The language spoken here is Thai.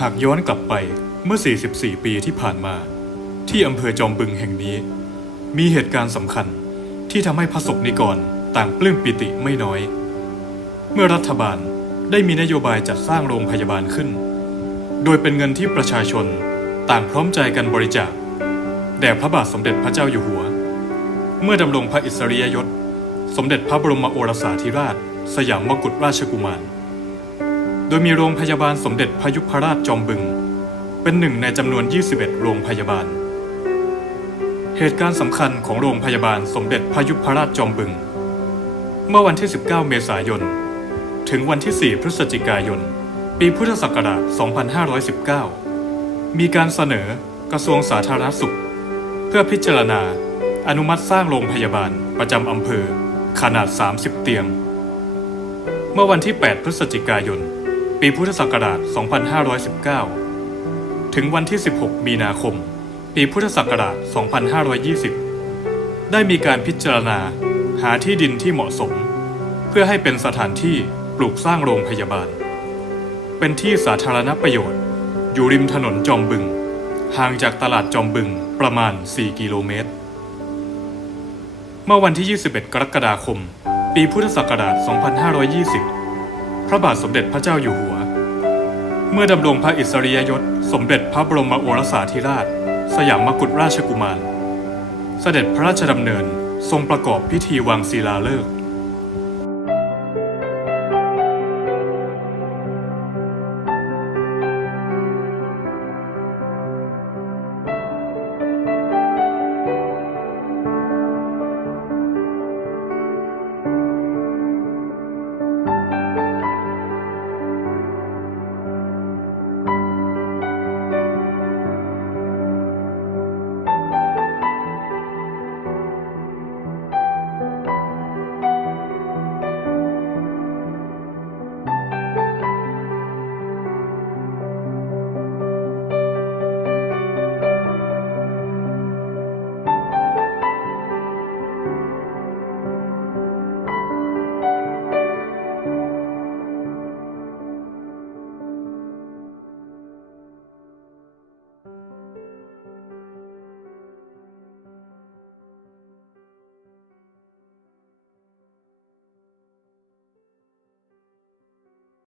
หากย้อนกลับไปเมื่อ 44 ปีที่ผ่านมา ที่อำเภอจอมบึงแห่งนี้ มีเหตุการณ์สำคัญที่ทำให้พระสงฆ์นิกรต่างปลื้มปิติไม่น้อย เมื่อรัฐบาลได้มีนโยบายจัดสร้างโรงพยาบาลขึ้น โดยเป็นเงินที่ประชาชนต่างพร้อมใจกันบริจาคแด่พระบาทสมเด็จพระเจ้าอยู่หัว เมื่อดำรงพระอิสริยยศ สมเด็จพระบรมโอรสาธิราช สยามมกุฎราชกุมาร โดยมีโรงพยาบาลสมเด็จพยุพราชจอมบึง เป็นหนึ่งในจำนวน 21 โรงพยาบาล เหตุการณ์สำคัญของโรงพยาบาลสมเด็จพยุพราชจอมบึง เมื่อวันที่ 19 เมษายน ถึงวันที่ 4 พฤศจิกายน ปีพุทธศักราช 2519 มีการเสนอกระทรวงสาธารณสุข เพื่อพิจารณาอนุมัติสร้างโรงพยาบาลประจำอำเภอขนาด 30 เตียง เมื่อวันที่ 8 พฤศจิกายน ปีพุทธศักราช 2519 ถึงวันที่ 16 มีนาคม ปีพุทธศักราช 2520 ได้มีการพิจารณาหาที่ดินที่เหมาะสม เพื่อให้เป็นสถานที่ปลูกสร้างโรงพยาบาล เป็นที่สาธารณประโยชน์ อยู่ริมถนนจอมบึง ห่างจากตลาดจอมบึงประมาณ 4 กิโลเมตร เมื่อวันที่ 21 กรกฎาคม ปีพุทธศักราช 2520 พระบาทสมเด็จพระเจ้าอยู่หัว เมื่อดำรงพระอิสริยยศ สมเด็จพระบรมโอรสาธิราช สยามมกุฎราชกุมาร เสด็จพระราชดำเนินทรงประกอบพิธีวางศิลาฤกษ์